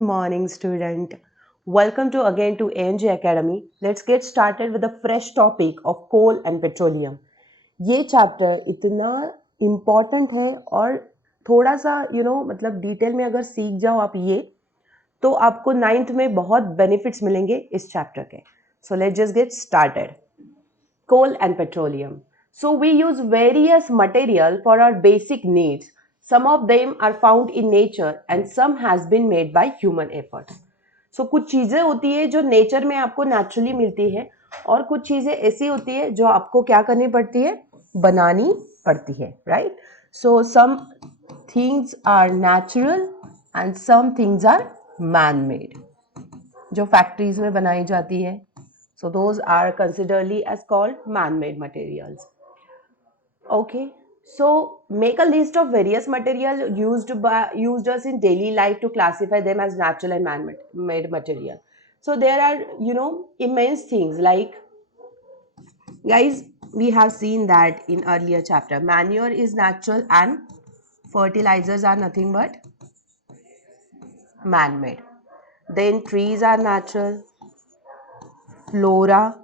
Morning, student. Welcome to again to ANJ Academy. Let's get started with a fresh topic of coal and petroleum. ये chapter इतना important है और थोड़ा सा मतलब डिटेल में अगर सीख जाओ आप ये तो आपको नाइन्थ में बहुत बेनिफिट्स मिलेंगे इस चैप्टर के. So let's just get started. Coal and petroleum. So we use various material for our basic needs. Some of them are found in nature and some has been made by human efforts. So कुछ चीजें होती है जो nature में आपको naturally मिलती है और कुछ चीजें ऐसी होती है जो आपको क्या करनी पड़ती है, बनानी पड़ती है, right? So some things are natural and some things are man made, जो फैक्ट्रीज में बनाई जाती है. So those are consideredly as called man-made materials. Okay. So make a list of various material used us in daily life to classify them as natural and man-made material. So there are immense things like, guys, we have seen that in earlier chapter. Manure is natural and fertilizers are nothing but man-made. Then trees are natural. Flora,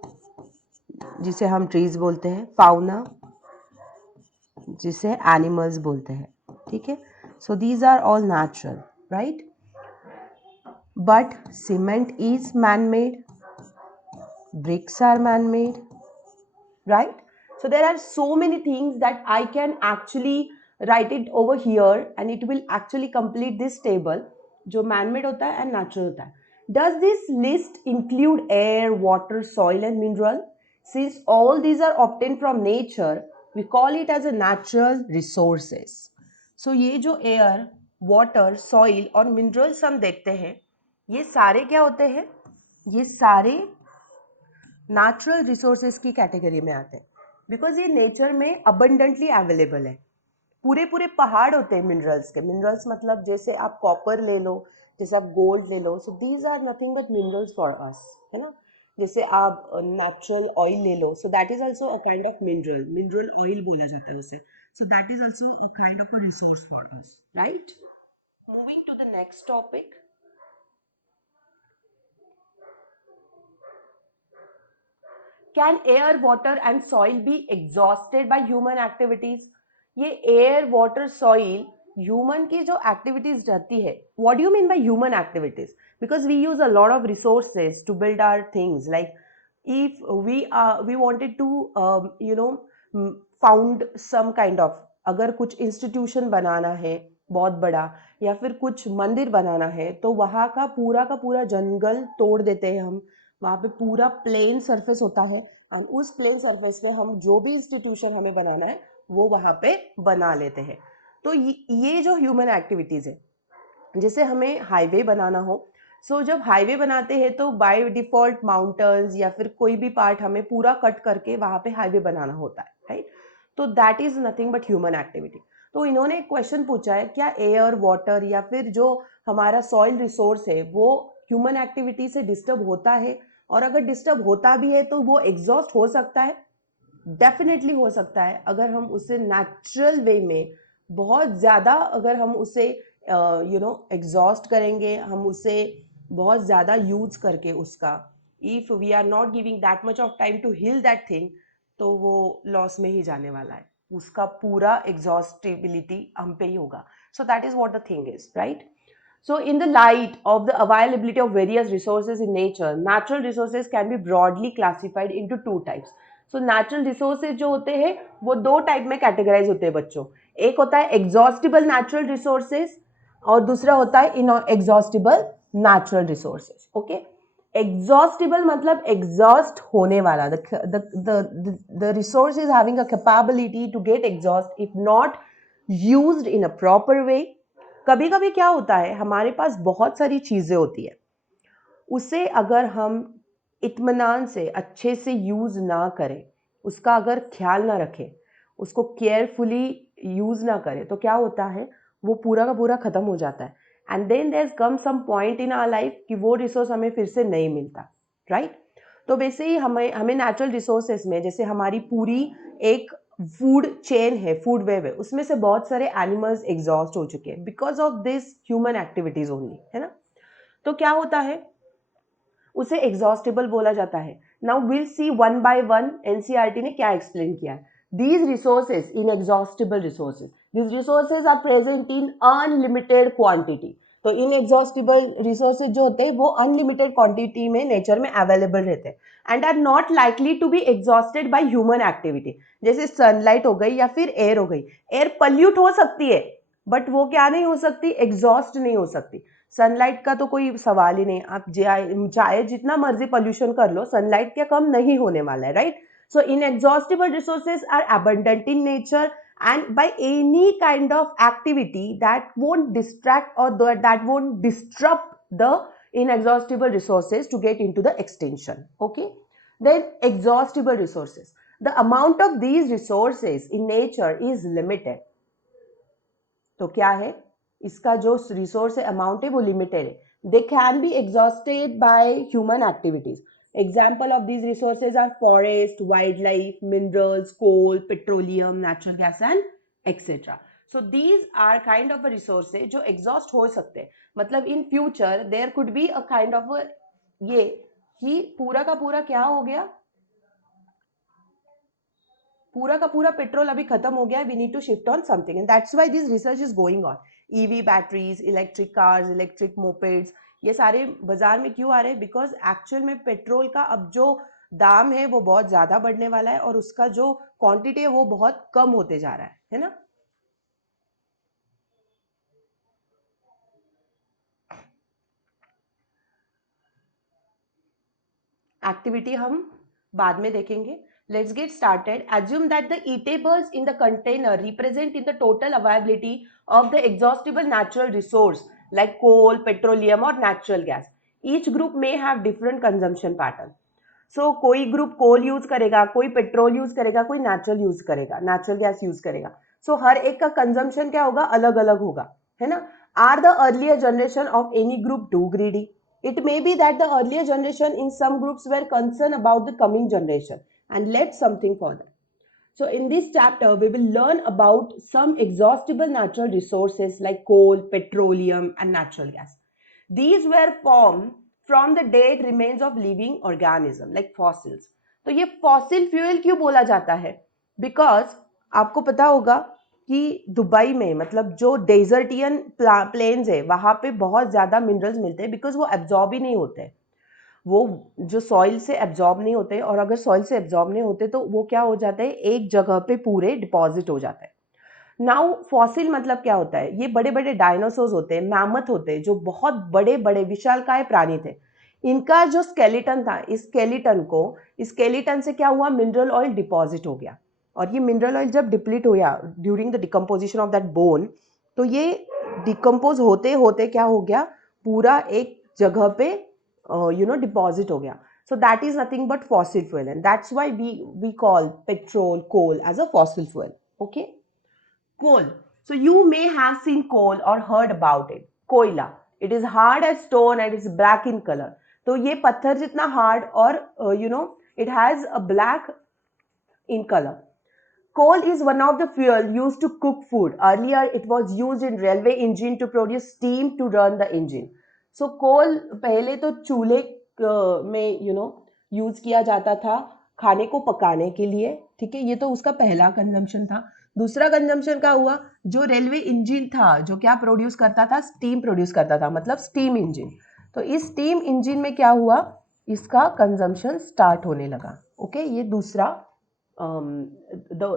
जिसे हम trees बोलते हैं, fauna, जिसे animals बोलते हैं, ठीक है. So these are all natural, right? But cement is man made, bricks are man made, right? So there are so many things that I can actually write it over here and it will actually complete this table, जो man made होता है and natural होता है. Does this list include air, water, soil and mineral? Since all these are obtained from nature, we call it as a natural resources. So ये जो air, water, soil और minerals हम देखते हैं, ये सारे क्या होते हैं? ये सारे नेचुरल रिसोर्सेज की कैटेगरी में आते हैं बिकॉज ये नेचर में अबंडेंटली अवेलेबल है. पूरे पूरे पहाड़ होते हैं मिनरल्स के. मिनरल्स मतलब जैसे आप कॉपर ले लो, जैसे आप गोल्ड ले लो. So these are nothing but minerals for us, है ना? जैसे आप नेचुरल ऑयल ले लो, so that is also a kind of mineral. Mineral oil बोला जाता है उसे. So that is also a kind of a resource for us, right? Moving to the next topic. Can air, water and soil be exhausted by human activities? ये air, water, soil human की जो activities रहती है. What do you mean by human activities? Because we use a lot of resources to build our things. Like if we wanted to found some kind of, अगर कुछ institution बनाना है बहुत बड़ा या फिर कुछ मंदिर बनाना है तो वहाँ का पूरा जंगल तोड़ देते हैं हम. वहाँ पे पूरा प्लेन सरफेस होता है और उस प्लेन सरफेस पे हम जो भी इंस्टीट्यूशन हमें बनाना है वो वहाँ पे बना लेते हैं. तो ये जो ह्यूमन एक्टिविटीज़ है, जैसे हमें हाईवे बनाना हो, सो जब हाईवे बनाते हैं तो बाय डिफॉल्ट माउंटेन्स या फिर कोई भी पार्ट हमें पूरा कट करके वहाँ पे हाईवे बनाना होता है, राइट? तो that is nothing but human activity. तो इन्होंने एक क्वेश्चन पूछा है, क्या एयर, वाटर या फिर जो हमारा सॉइल रिसोर्स है वो ह्यूमन एक्टिविटी से डिस्टर्ब होता है? और अगर डिस्टर्ब होता भी है तो वो एग्जॉस्ट हो सकता है? डेफिनेटली हो सकता है. अगर हम उसे नेचुरल वे में बहुत ज़्यादा अगर हम उसे एग्जॉस्ट करेंगे, हम उसे बहुत ज़्यादा यूज करके उसका, if we are not giving that much of time to heal that thing, तो वो लॉस में ही जाने वाला है. उसका पूरा एग्जॉस्टिबिलिटी हम पे ही होगा. So that is what the thing is, right? So, in the light of the availability of various resources in nature, natural resources can be broadly classified into two types. So, natural resources जो होते हैं वो दो type में categorise होते हैं बच्चों. एक होता है एग्जॉस्टिबल नेचुरल रिसोर्सेज और दूसरा होता है inexhaustible natural resources. Okay, exhaustible मतलब एग्जॉस्ट होने वाला. The resource is having a capability to get exhaust if not used in a proper way. कभी कभी क्या होता है, हमारे पास बहुत सारी चीज़ें होती है, उसे अगर हम इत्मीनान से अच्छे से यूज़ ना करें, उसका अगर ख्याल ना रखें, उसको केयरफुली यूज़ ना करें, तो क्या होता है, वो पूरा का पूरा ख़त्म हो जाता है. And then there come some point in our life कि वो रिसोर्स हमें फिर से नहीं मिलता, राइट? तो वैसे ही हमें हमें नेचुरल रिसोर्सेज में, जैसे हमारी पूरी एक फूड चेन है, फूड वेव है, उसमें से बहुत सारे एनिमल्स एग्जॉस्ट हो चुके हैं because of this human activities only, है ना? तो क्या होता है, उसे एग्जॉस्टिबल बोला जाता है। Now will see one by one NCERT ने क्या एक्सप्लेन किया है। These resources, inexhaustible resources, these resources are present in unlimited quantity. तो इनएग्जॉस्टिबल रिसोर्सेज जो होते हैं वो अनलिमिटेड क्वांटिटी में नेचर में अवेलेबल रहते हैं and are not likely to be exhausted by human activity. जैसे सनलाइट हो गई या फिर एयर हो गई, एयर पल्यूट हो सकती है बट वो क्या नहीं हो सकती, एग्जॉस्ट नहीं हो सकती। सनलाइट का तो कोई सवाल ही नहीं, आप चाहे जितना मर्जी पोल्यूशन कर लो, सनलाइट क्या कम नहीं होने वाला है, right. So inexhaustible resources are abundant in nature and by any kind of activity that won't distract or that won't disrupt the inexhaustible resources to get into the extinction. Okay, then exhaustible resources, the amount of these resources in nature is limited. तो क्या है, इसका जो resource है amount है वो limited है। They can be exhausted by human activities. Example of these resources are forest, wild life, minerals, coal, petroleum, natural gas and etcetera. So these are kind of a resources जो exhaust हो सकते हैं। मतलब in future there could be a kind of ये कि पूरा का पूरा क्या हो गया, पूरा का पूरा पेट्रोल अभी खत्म हो गया है, we need to shift on something and that's why this research is going on. EV batteries, electric cars, electric mopeds, ये सारे बाजार में क्यों आ रहे हैं, बिकॉज एक्चुअल में पेट्रोल का अब जो दाम है वो बहुत ज्यादा बढ़ने वाला है और उसका जो क्वांटिटी है वो बहुत कम होते जा रहा है ना। एक्टिविटी हम बाद में देखेंगे। Let's get started. Assume that the eatables in the container represent in the total availability of the exhaustible natural resource like coal, petroleum or natural gas. Each group may have different consumption pattern. So कोई group कोल use करेगा, कोई petrol use करेगा, कोई natural use करेगा, natural gas use करेगा। सो हर एक का consumption क्या होगा, अलग अलग होगा, है ना। Are the earlier generation of any group too greedy? It may be that the earlier generation in some groups were concerned about the coming generation and left something for them. So in this chapter, we will learn about some exhaustible natural resources like coal, petroleum, and natural gas. These were formed from the dead remains of living organism like fossils. तो ये fossil fuel क्यों बोला जाता है? Because आपको पता होगा कि दुबई में, मतलब जो डेजर्टियन प्लेन्स है वहां पे बहुत ज्यादा मिनरल्स मिलते हैं बिकॉज वो एब्जॉर्ब ही नहीं होते, वो जो सॉइल से एब्जॉर्ब नहीं होते, और अगर सॉइल से एब्जॉर्ब नहीं होते तो वो क्या हो जाता है, एक जगह पे पूरे डिपॉजिट हो जाता है। नाउ फॉसिल मतलब क्या होता है, ये बड़े बड़े डायनासोर्स होते हैं, मैमथ होते हैं, जो बहुत बड़े बड़े विशालकाय प्राणी थे। इनका जो स्केलेटन था, इस स्केलेटन से क्या हुआ, मिनरल ऑयल डिपॉजिट हो गया। और ये मिनरल ऑयल जब डिप्लीट हुआ during the decomposition of that bone, तो ये डिकम्पोज होते होते क्या हो गया, पूरा एक जगह पे डिपॉजिट हो गया। So that is nothing but fossil fuel, and that's why we call petrol, coal as a fossil fuel. Okay, coal. So you may have seen coal or heard about it. कोयला, it is hard as stone and it's black in color. तो ये पत्थर जितना hard और it has a black in color. Coal is one of the fuel used to cook food. Earlier, it was used in railway engine to produce steam to run the engine. So coal पहले तो चूल्हे में use किया जाता था खाने को पकाने के लिए, ठीक है। ये तो उसका पहला कंजम्पशन था। दूसरा कंजम्पशन क्या हुआ, जो रेलवे इंजन था जो क्या प्रोड्यूस करता था, स्टीम प्रोड्यूस करता था, मतलब स्टीम इंजन। तो इस स्टीम इंजन में क्या हुआ, इसका कंजम्पशन स्टार्ट होने लगा। ओके, ये दूसरा the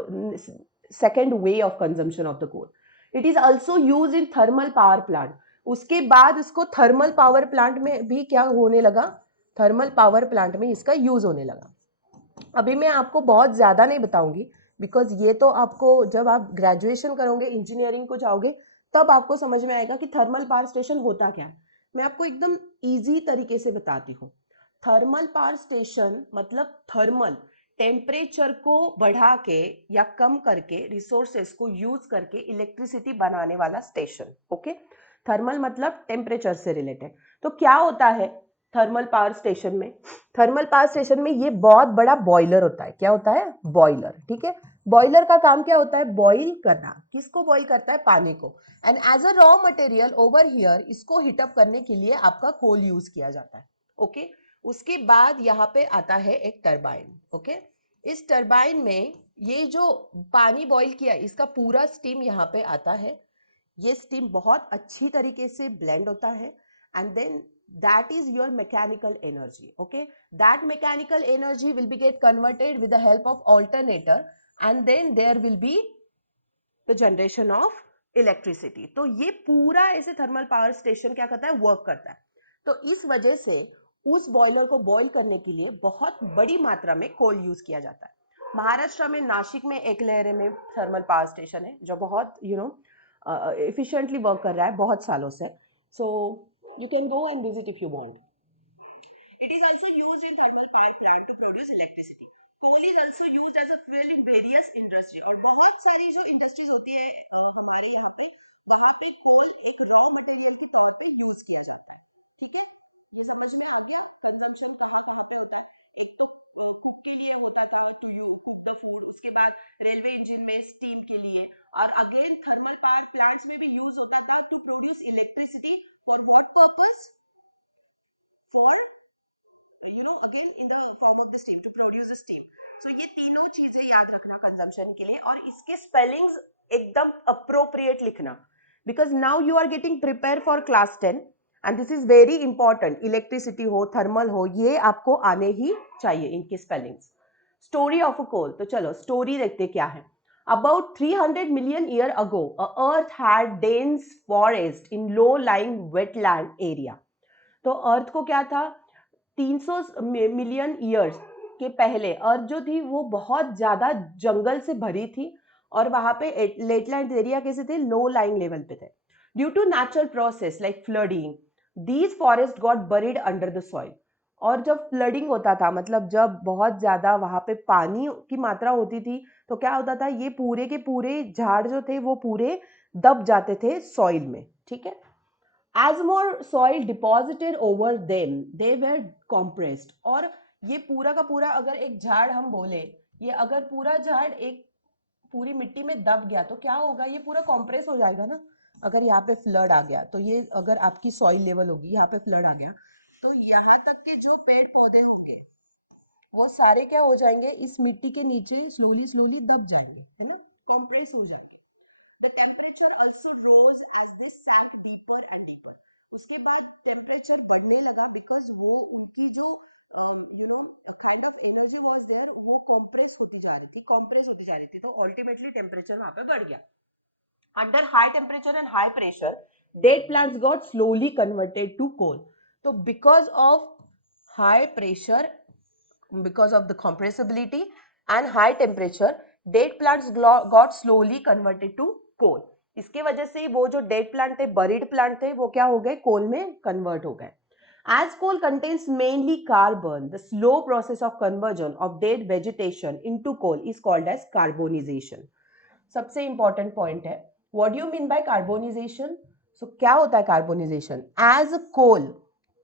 second way of consumption of the coal. It is also used in thermal power plant. उसके बाद इसको थर्मल पावर प्लांट में भी क्या होने लगा, थर्मल पावर प्लांट में इसका यूज होने लगा। अभी मैं आपको बहुत ज्यादा नहीं बताऊंगी बिकॉज ये तो आपको जब आप ग्रेजुएशन करोगे, इंजीनियरिंग को जाओगे, तब आपको समझ में आएगा कि थर्मल पावर स्टेशन होता क्या है। मैं आपको एकदम इजी तरीके से बताती हूँ। थर्मल पावर स्टेशन मतलब थर्मल, टेम्परेचर को बढ़ा के या कम करके रिसोर्सेस को यूज करके इलेक्ट्रिसिटी बनाने वाला स्टेशन। ओके, थर्मल मतलब टेम्परेचर से रिलेटेड। तो क्या होता है थर्मल पावर स्टेशन में, थर्मल पावर स्टेशन में ये बहुत बड़ा बॉयलर होता है। क्या होता है, बॉयलर, ठीक है। बॉयलर का काम क्या होता है? बॉईल करना. किसको बॉईल करता है? पानी को. And as a raw material over here इसको हीटअप करने के लिए आपका कोल यूज किया जाता है. ओके. उसके बाद यहाँ पे आता है एक टरबाइन. ओके. इस टरबाइन में ये जो पानी बॉईल किया इसका पूरा स्टीम यहाँ पे आता है. ये स्टीम बहुत अच्छी तरीके से ब्लेंड होता है and then that is your mechanical energy. Okay, that mechanical energy will be get converted with the help of alternator and then there will be the generation of electricity. तो ये पूरा ऐसे थर्मल पावर स्टेशन क्या करता है? Work करता है. तो इस वजह से उस बॉयलर को बॉईल करने के लिए बहुत बड़ी मात्रा में कोल यूज किया जाता है. महाराष्ट्र में नासिक में एक लहरे में थर्मल पावर स्टेशन है जो बहुत efficiently वर्क कर रहा है बहुत सालों से. So you can go and visit if you want. It is also used in thermal power plant to produce electricity. Coal is also used as a fuel in various industry. और बहुत सारी जो इंडस्ट्रीज होती है हमारे यहाँ पे, वहाँ पे कोल एक रॉ मटेरियल के तौर पे यूज किया जाता है. ठीक है, ये समझ में आ गया. कंजम्पशन कहाँ कहाँ पे होता है? एक तो कुक के लिए होता था, to you cook the food. उसके बाद रेलवे इंजन में स्टीम के लिए, और अगेन थर्मल पावर प्लांट्स में भी यूज होता था to produce electricity. For what purpose? For again in the form of the steam, to produce the steam. So ये तीनों चीजें याद रखना कंजम्पशन के लिए, और इसके स्पेलिंग्स एकदम अप्रोप्रिएट लिखना, because now you are getting prepared for class 10 and this is very important. Electricity हो, थर्मल हो, ये आपको आने ही चाहिए इनके स्पेलिंग्स. स्टोरी ऑफ अ कोल. तो चलो स्टोरी देखते क्या है. About 300 million year ago, Earth had dense forest in low-lying wetland area. तो अर्थ को क्या था? 300 मिलियन ईयर्स के पहले अर्थ जो थी वो बहुत ज्यादा जंगल से भरी थी, और वहां पे लेटलैंड एरिया कैसे थे? लो लाइंग लेवल पे थे. Due to natural process like flooding, these forest got buried under the soil. और जब फ्लडिंग होता था, मतलब जब बहुत ज्यादा वहां पे पानी की मात्रा होती थी, तो क्या होता था? ये पूरे के पूरे झाड़ जो थे वो पूरे दब जाते थे सॉइल में. ठीक है. As more soil deposited over them, they were compressed. और ये पूरा का पूरा अगर एक झाड़ हम बोले, ये अगर पूरा झाड़ एक पूरी मिट्टी में दब गया तो क्या होगा? ये पूरा कॉम्प्रेस हो जाएगा ना. अगर यहाँ पे फ्लड आ गया तो ये अगर आपकी सॉइल लेवल होगी, यहाँ पे फ्लड आ गया तो यहाँ तक के जो पेड़ पौधे होंगे वो सारे क्या हो जाएंगे? इस मिट्टी के नीचे स्लोली स्लोली दब जाएंगे, है ना, कॉम्प्रेस हो जाएंगे. The temperature also rose as they sank deeper and deeper. उसके बाद टेम्परेचर बढ़ने लगा बिकॉज वो उनकी जो kind of energy was there वो कंप्रेस होती जा रही थी. तो अल्टीमेटली टेम्परेचर वहां पे बढ़ गया. Under high temperature and high pressure, dead plants got slowly converted to coal. तो because of high pressure, because of the compressibility and high temperature, dead plants got slowly converted to coal. इसके वजह से वो जो dead plant थे, buried plant थे, वो क्या हो गए? कोल में कन्वर्ट हो गए. As coal contains mainly carbon, the slow process of conversion of dead vegetation into coal is called as carbonization. सबसे इंपॉर्टेंट पॉइंट है, what do you mean by carbonization? So क्या होता है carbonization? As a coal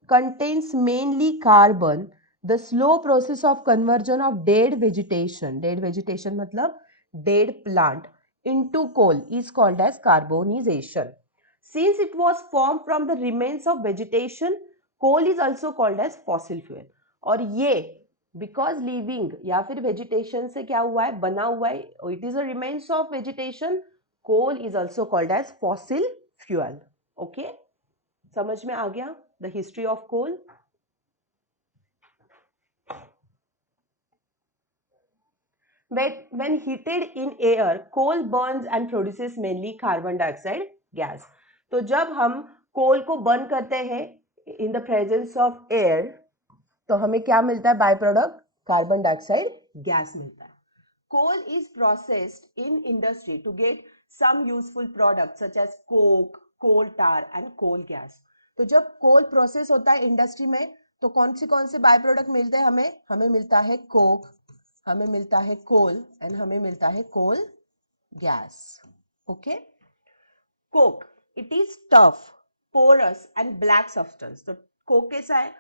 contains mainly carbon, the slow process of conversion of dead vegetation मतलब dead plant into coal is called as carbonization. Since it was formed from the remains of vegetation, coal is also called as fossil fuel. और ये because living या फिर vegetation से क्या हुआ है? बना हुआ है. It is a remains of vegetation. Coal is also called as fossil fuel. Okay, समझ में आ गया the history of coal. When heated in air, coal burns and produces mainly carbon dioxide gas. तो जब हम कोल को बर्न करते हैं in the presence of air, तो हमें क्या मिलता है? By product carbon dioxide gas मिलता है. Coal is processed in industry to get some useful products such as coke, coal tar and coal gas. तो जब कोल प्रोसेस होता है इंडस्ट्री में तो कौन से बाय प्रोडक्ट मिलते हैं हमें? हमें मिलता है कोक, हमें मिलता है कोल एंड हमें मिलता है coal gas. Okay. Coke, it is tough, porous and black substance. तो कोक कैसा है?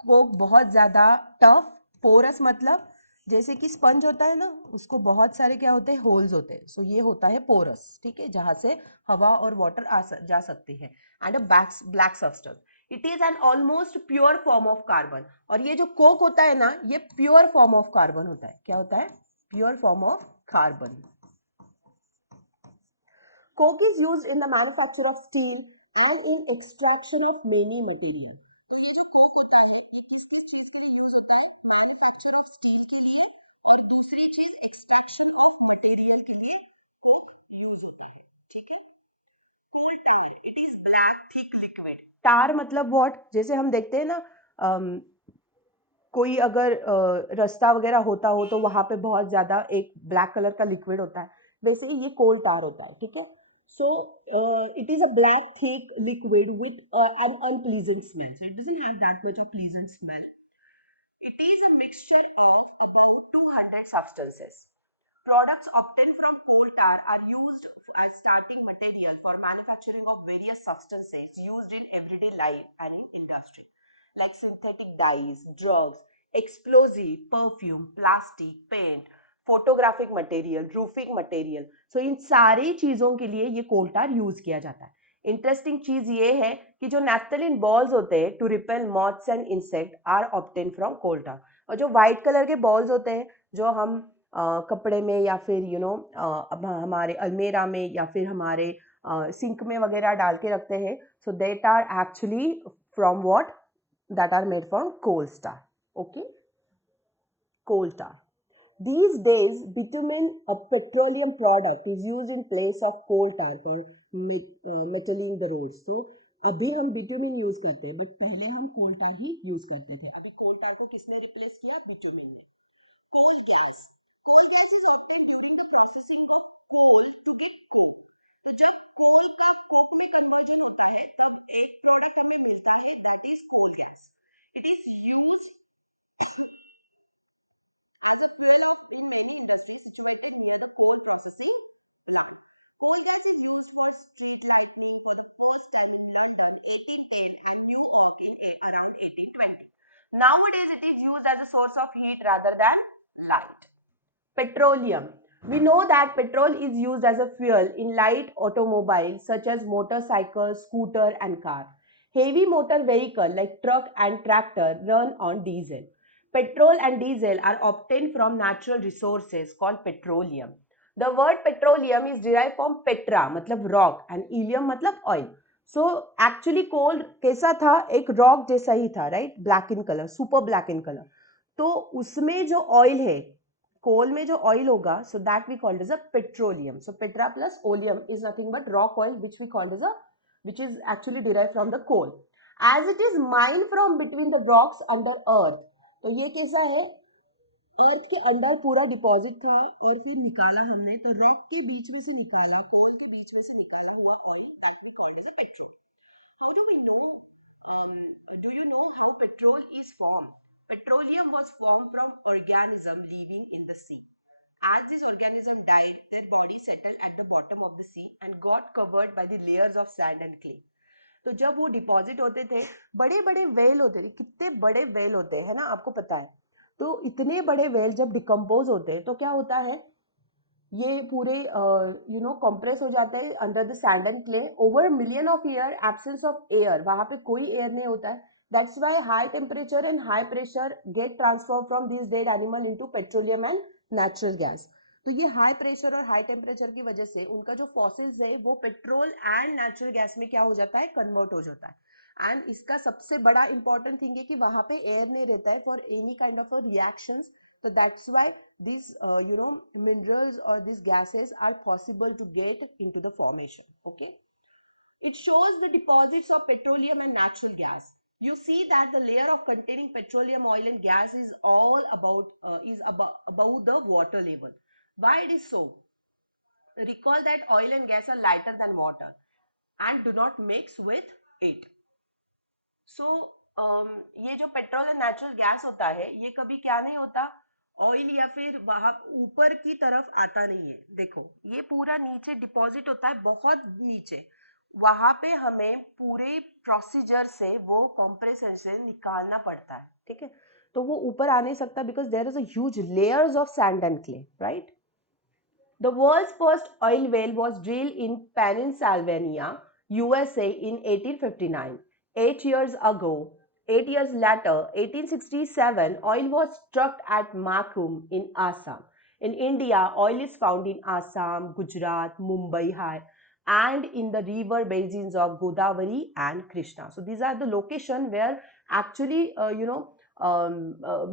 कोक बहुत ज्यादा टफ, पोरस मतलब जैसे कि स्पंज होता है ना, उसको बहुत सारे क्या होते हैं, होल्स होते हैं, सो ये होता है पोरस, ठीक है, जहां से हवा और वाटर जा सकती है। And a black substance, it is an almost pure form of carbon. और ये जो कोक होता है ना, ये प्योर फॉर्म ऑफ कार्बन होता है। क्या होता है? Pure form of carbon. Coke is used in the manufacture of steel and in extraction of many materials. टार मतलब व्हाट? जैसे हम देखते हैं ना, कोई अगर रास्ता वगैरह होता हो तो वहां पे बहुत ज्यादा एक ब्लैक कलर का लिक्विड होता है, वैसे ही ये कोल टार होता है, ठीक है। So it is a black thick liquid with an unpleasant smell, so it doesn't have that much of pleasant smell. It is a mixture of about 200 substances. Products obtained from coal tar are used as starting material for manufacturing of various substances used in everyday life and in industry, like synthetic dyes, drugs, explosive, perfume, plastic, paint, photographic material, roofing material. So इन सारी चीजों के लिए ये कोल टार use किया जाता है। Interesting चीज ये है कि जो नैफ्थलीन बॉल्स होते हैं to repel moths and insect are obtain from coal tar. और जो व्हाइट कलर के बॉल्स होते हैं जो हम कपड़े में या फिर हमारे अलमेरा में या फिर हमारे सिंक में वगैरह डाल के रखते हैं, so that are actually from what? That are made from coal tar. Okay, coal tar. These days, bitumen, a petroleum product, is used in place of coal tar for metaling the roads. So, अभी हम bitumen use करते हैं, but पहले हम कोल टार ही use करते थे। अभी कोल टार को किसने रिप्लेस किया? बिटुमिन ने। Nowadays, it is used as a source of heat rather than light. Petroleum. We know that petrol is used as a fuel in light automobiles such as motorcycles, scooter and car. Heavy motor vehicle like truck and tractor run on diesel. Petrol and diesel are obtained from natural resources called petroleum. The word petroleum is derived from petra मतलब rock and ilium मतलब oil. So actually कोल कैसा था? एक rock जैसा ही था, right? Black in colour, super black in colour. तो उसमें जो ऑयल है, कोल में जो ऑयल होगा, so that we called as a petroleum. So petra plus oleum is nothing but rock oil which we called as a, which is actually derived from the coal. As it is mined from between the rocks under earth, तो ये कैसा है? अर्थ के अंदर पूरा deposit था और फिर निकाला हमने, तो रॉक के बीच में से निकाला, कोल के बीच में से निकाला हुआ oil, that we called as a petrol. How do we know? Um, do you know how petrol is formed? Petroleum was formed from organism living in the sea. As this organism died, their body settled at the bottom of the sea and got covered by the layers of sand and clay. तो जब वो deposit होते थे, बड़े बड़े well होते थे, कितने बड़े वेल होते हैं ना, आपको पता है। तो इतने बड़े वेल जब डिकम्पोज होते हैं तो क्या होता है, ये पूरे कंप्रेस हो जाते हैं under the sand and clay over million of year, absence of air, वहां पे कोई एयर नहीं होता है. That's why high temperature and high pressure get transfer from this dead animal into petroleum and natural gas. तो ये high pressure और high temperature की वजह से उनका जो फॉसिल्स है वो पेट्रोल एंड नेचुरल गैस में क्या हो जाता है? कन्वर्ट हो जाता है. एंड इसका सबसे बड़ा इंपॉर्टेंट थिंग है कि वहां पे एयर नहीं रहता है for any kind of reactions. So that's why these minerals or these gases are possible to get into the formation. Okay, it shows the deposits of petroleum and natural gas. You see that the layer of containing petroleum, oil and gas is all about is above the water level. Why it is so? Recall that oil and gas are lighter than water and do not mix with it. सो ये जो petrol and natural gas होता है, ये कभी क्या नहीं होता, oil या फिर वहां ऊपर की तरफ आता नहीं है. देखो, ये पूरा नीचे डिपॉजिट होता है, बहुत नीचे. वहां पे हमें पूरे प्रोसीजर से वो कंप्रेसर से निकालना पड़ता है, ठीक है। तो वो ऊपर आ नहीं सकता because there is a huge layers of sand and clay, right. The world's first oil well was drilled in Pennsylvania, USA in 1859. 8 years ago, 8 years later, 1867, oil was struck at Makum in Assam. In India, oil is found in Assam, Gujarat, Mumbai High, and in the river basins of Godavari and Krishna. So these are the location where actually,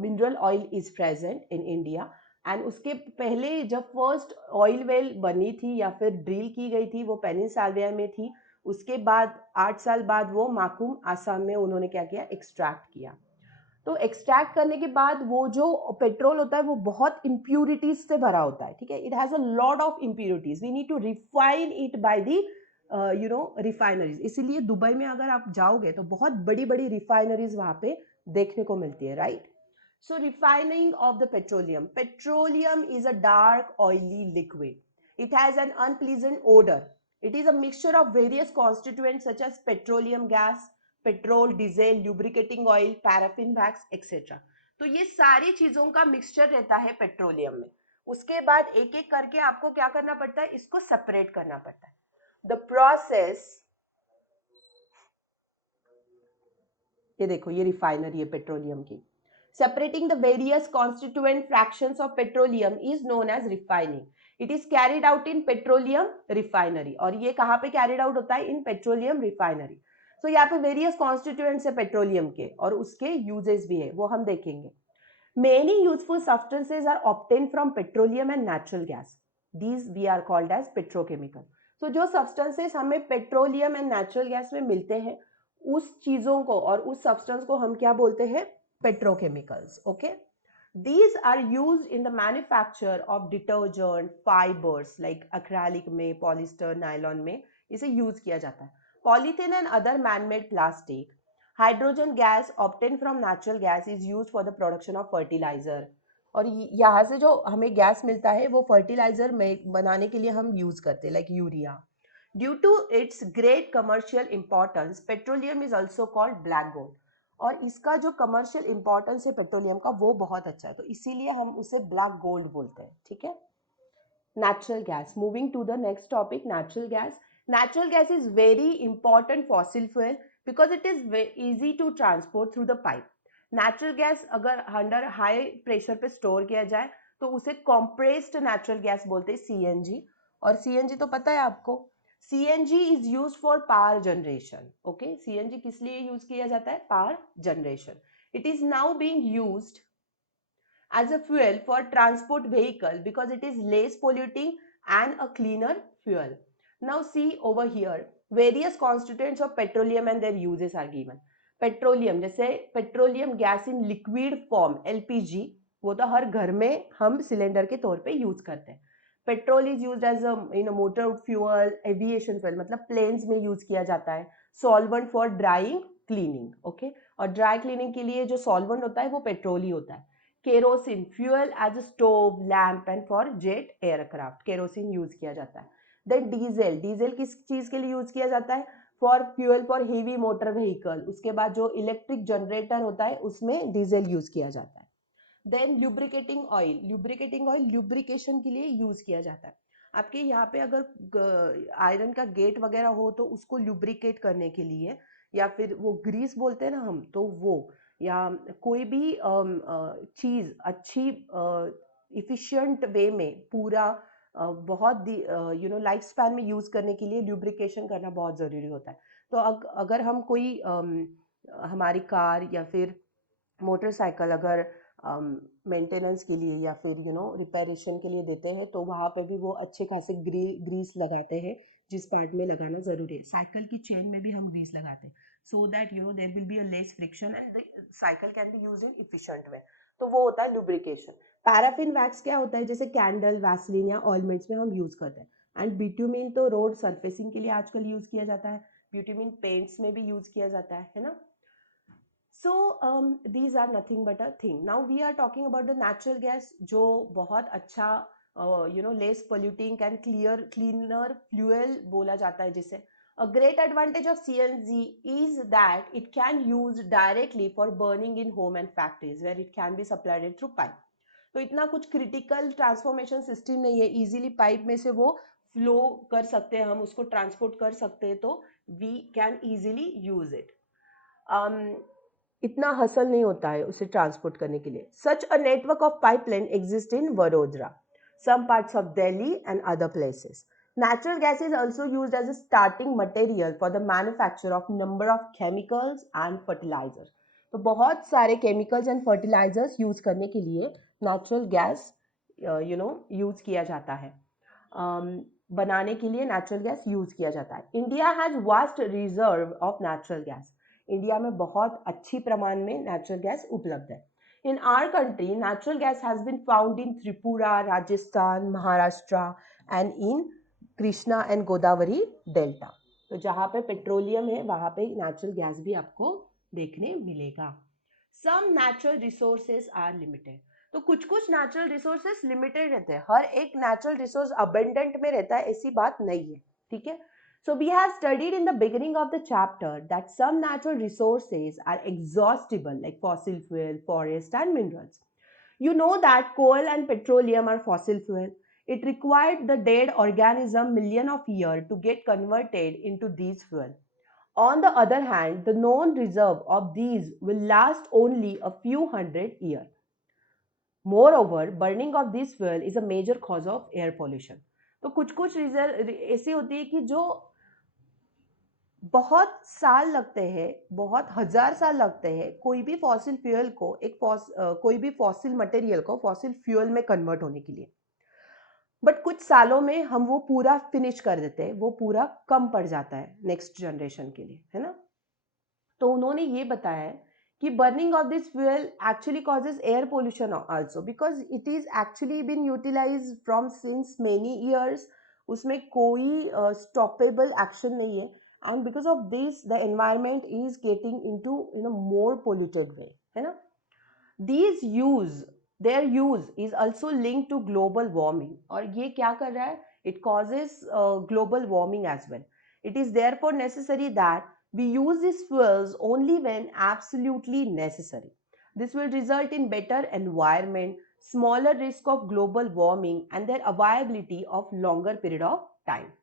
mineral oil is present in India. And उसके पहले जब first oil well बनी थी या फिर drill की गई थी वो पेनिनसाल्विया में थी। उसके बाद 8 साल बाद वो माकुम आसाम में उन्होंने क्या किया, एक्सट्रैक्ट किया। तो एक्सट्रैक्ट करने के बाद वो जो पेट्रोल होता है वो बहुत इम्प्यूरिटीज से भरा होता है, ठीक है। It has a lot of impurities, we need to refine it by the refineries. इसीलिए दुबई में अगर आप जाओगे तो बहुत बड़ी बड़ी रिफाइनरीज वहां पे देखने को मिलती है, right. So refining of the petroleum. Petroleum is a dark oily liquid. It has an unpleasant odor. It is a mixture of various constituents such as petroleum gas, petrol, diesel, lubricating oil, paraffin wax, etc. तो ये सारी चीजों का mixture रहता है petroleum में। उसके बाद एक एक करके आपको क्या करना पड़ता है, इसको सेपरेट करना पड़ता है। द प्रोसेस, ये देखो ये रिफाइनरी है पेट्रोलियम की। Separating the various constituent fractions of petroleum is known as refining. It is carried out in petroleum refinery. और ये कहाँ पे carried out होता है, in petroleum refinery. So यहाँ पे various constituents है petroleum के और उसके uses भी है, वो हम देखेंगे। Many useful substances are obtained from petroleum and natural gas. These we are called as petrochemical. So जो substances हमें petroleum and natural gas में मिलते हैं उस चीजों को और उस substance को हम क्या बोलते हैं, petrochemicals. Okay, these are used in the manufacture of detergent fibers like acrylic में, polyester, nylon में इसे यूज किया जाता है। Polythene and other man-made plastic. Hydrogen gas obtained from natural gas is used for the production of fertilizer. और यहाँ से जो हमें गैस मिलता है वो फर्टिलाइजर में बनाने के लिए हम यूज करते हैं, like urea. Due to its great commercial importance petroleum is also called black gold. और इसका जो कमर्शियल इंपॉर्टेंस है पेट्रोलियम का वो बहुत अच्छा है, तो इसीलिए हम उसे ब्लैक गोल्ड बोलते हैं, ठीक है। Natural gas. Moving to the next topic, natural gas. Natural gas is very important fossil fuel because it is easy to transport through the pipe. Natural gas अगर अंडर हाई प्रेशर पे store किया जाए तो उसे compressed natural gas बोलते हैं, CNG। और CNG तो पता है आपको, CNG is used for power generation. Okay, CNG किस लिए यूज किया जाता है, power generation. It is now being used as a fuel for transport vehicle because it is less polluting and a cleaner fuel. Now see over here, various constituents of petroleum and their uses are given. Petroleum, जैसे petroleum gas in liquid form LPG, वो तो हर घर में हम cylinder के तौर पे use करते हैं। Petrol is used as motor fuel, aviation fuel, मतलब प्लेन्स में यूज किया जाता है। Solvent for drying cleaning, okay. और ड्राई क्लीनिंग के लिए जो सॉल्वेंट होता है वो पेट्रोल ही होता है। Kerosene fuel as a stove, lamp and for jet aircraft, kerosene use किया जाता है। देन डीजल, डीजल किस चीज के लिए यूज किया जाता है, for fuel for heavy motor vehicle. उसके बाद जो इलेक्ट्रिक जनरेटर होता है उसमें डीजल यूज किया जाता है। Then lubricating oil, lubricating oil lubrication के लिए यूज किया जाता है। आपके यहाँ पे अगर आयरन का गेट वगैरह हो तो उसको ल्यूब्रिकेट करने के लिए, या फिर वो ग्रीस बोलते हैं ना हम, तो वो, या कोई भी चीज अच्छी इफिशिएंट वे में पूरा बहुत लाइफ स्पैन में यूज करने के लिए ल्यूब्रिकेशन करना बहुत जरूरी होता है। तो अगर हम कोई हमारी कार या फिर मोटरसाइकिल अगर मेंटेनेंस के लिए या फिर रिपेयरेशन के लिए देते हैं तो वहाँ पे भी वो अच्छे खासे ग्रीस लगाते हैं, जिस पार्ट में लगाना ज़रूरी है। साइकिल की चेन में भी हम ग्रीस लगाते हैं so that there will be a less friction and the cycle can be use in efficient way. तो वो होता है लुब्रिकेशन। पैराफिन वैक्स क्या होता है, जैसे कैंडल, वैसलीन या ऑयलमेंट्स में हम यूज करते हैं। एंड बिट्यूमिन तो रोड सरफेसिंग के लिए आजकल यूज किया जाता है, बिट्यूमिन पेंट्स में भी यूज किया जाता है ना। So these are nothing but a thing. Now we are talking about the natural gas जो बहुत अच्छा less polluting and cleaner fuel बोला जाता है जिसे। A great advantage of CNG is that it can use directly for burning in home and factories where it can be supplied through pipe. तो इतना कुछ क्रिटिकल ट्रांसफॉर्मेशन सिस्टम नहीं है, easily pipe में से वो फ्लो कर सकते हैं, हम उसको ट्रांसपोर्ट कर सकते हैं, तो we can easily use it. इतना हसल नहीं होता है उसे ट्रांसपोर्ट करने के लिए. Such a network of pipeline exist in Vadodara, some parts of Delhi and other places. Natural gas is also used as a starting material for the manufacture of number of chemicals and fertilizers. तो बहुत सारे chemicals and fertilizers use करने के लिए natural gas use किया जाता है. बनाने के लिए natural gas use किया जाता है. India has vast reserve of natural gas. India में बहुत अच्छी प्रमाण में natural gas उपलब्ध है. In our country, natural gas has been found in Tripura, Rajasthan, Maharashtra and in Krishna and Godavari Delta. तो जहाँ पे पेट्रोलियम है वहाँ पे नेचुरल गैस भी आपको देखने मिलेगा. Some natural resources are limited. तो कुछ कुछ नेचुरल रिसोर्सेस लिमिटेड रहते हैं. हर एक नेचुरल रिसोर्स अबंडेंट में रहता है ऐसी बात नहीं है. ठीक है. So we have studied in the beginning of the chapter that some natural resources are exhaustible like fossil fuel, forest and minerals. You know that coal and petroleum are fossil fuel. It required the dead organism million of years to get converted into these fuel. On the other hand, the known reserve of these will last only a few hundred years. Moreover, burning of this fuel is a major cause of air pollution. तो कुछ कुछ ऐसी होती है कि जो बहुत साल लगते हैं, बहुत हजार साल लगते हैं कोई भी फॉसिल फ्यूल को कोई भी फॉसिल मटेरियल को फॉसिल फ्यूल में कन्वर्ट होने के लिए. बट कुछ सालों में हम वो पूरा फिनिश कर देते हैं, वो पूरा कम पड़ जाता है नेक्स्ट जनरेशन के लिए, है ना. तो उन्होंने ये बताया है कि burning of this fuel actually causes air pollution also because it is actually been utilise from since many years. उसमें कोई स्टॉपेबल एक्शन नहीं है. And because of this the environment is getting into in a more polluted way, है ना. Their use is also linked to global warming. और ये क्या कर रहा है, it causes global warming as well. It is therefore necessary that we use these fuels only when absolutely necessary. This will result in better environment, smaller risk of global warming and their availability of longer period of time.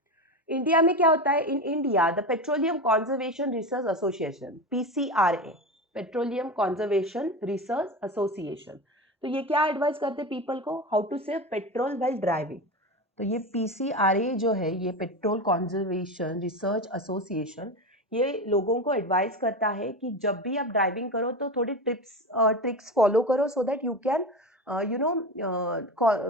India में क्या होता है, in India the petroleum conservation research association PCRA, petroleum conservation research association, तो ये क्या advice करते हैं people को, how to save petrol well driving. तो ये PCRA जो है, ये पेट्रोल कंजर्वेशन रिसर्च एसोसिएशन, ये लोगों को एडवाइस करता है कि जब भी आप ड्राइविंग करो तो थोड़ी ट्रिक्स फॉलो करो so that you can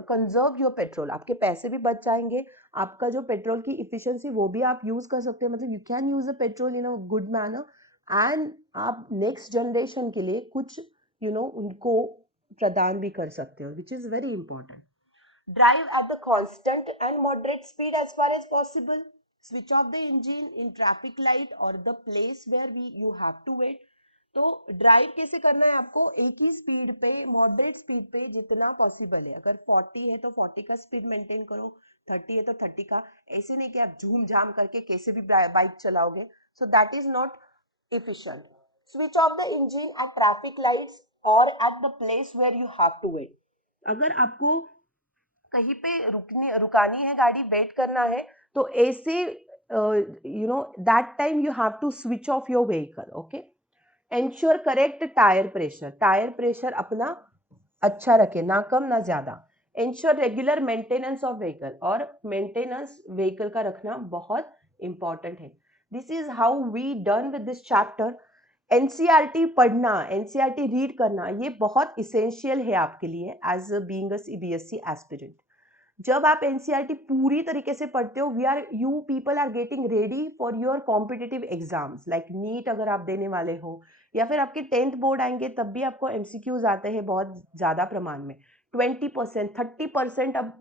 conserve your petrol. आपके पैसे भी बच जाएंगे, आपका जो पेट्रोल की इफिशिएंसी वो भी आप यूज कर सकते हैं. मतलब you can use the petrol in a good manner and आप नेक्स्ट जनरेशन के लिए कुछ उनको प्रदान भी कर सकते हो, which is very important. Drive at the constant and moderate speed as far as possible. Switch off the engine in traffic light or the place where you have to wait. तो ड्राइव कैसे करना है आपको, एक ही speed पे, moderate speed पे जितना पॉसिबल है. अगर 40 है तो 40 का स्पीड मेंटेन करो, 30 है तो 30 का. ऐसे नहीं कि आप झूम झाम करके कैसे भी बाइक चलाओगे, so that is not efficient. Switch off the engine at traffic lights or at the place where you have to wait. अगर आपको कहीं पे रुकानी है गाड़ी, वेट करना है, तो ऐसे that time you have to switch off your vehicle. Okay. Ensure correct tyre pressure. Tyre pressure अपना अच्छा रखे, ना कम ना ज्यादा. Ensure regular maintenance of vehicle, और मेंटेनेंस व्हीकल का रखना बहुत इंपॉर्टेंट है. This is how we done with this chapter. NCERT पढ़ना, एनसीईआरटी रीड करना, ये बहुत इसेंशियल है आपके लिए as being a CBSE aspirant. जब आप एनसीईआरटी पूरी तरीके से पढ़ते हो, you people are getting ready for your competitive exams like NEET अगर आप देने वाले हो, या फिर आपके 10th बोर्ड आएंगे तब भी आपको एमसीक्यूज आते हैं बहुत ज़्यादा प्रमाण में. 20% 30% अब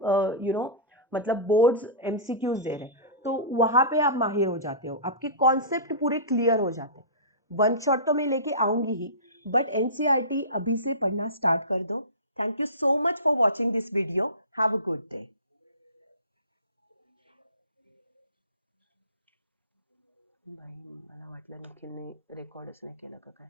मतलब बोर्ड्स एमसीक्यूज दे रहे हैं, तो वहाँ पे आप माहिर हो जाते हो, आपके कॉन्सेप्ट पूरे क्लियर हो जाते हैं. वन शॉट तो मैं लेके आऊँगी ही, बट एनसीईआरटी अभी से पढ़ना स्टार्ट कर दो. Thank you so much for watching this video. Have a good day. म्हटलं निखिलने रेकॉर्डच नाही केलं का काय.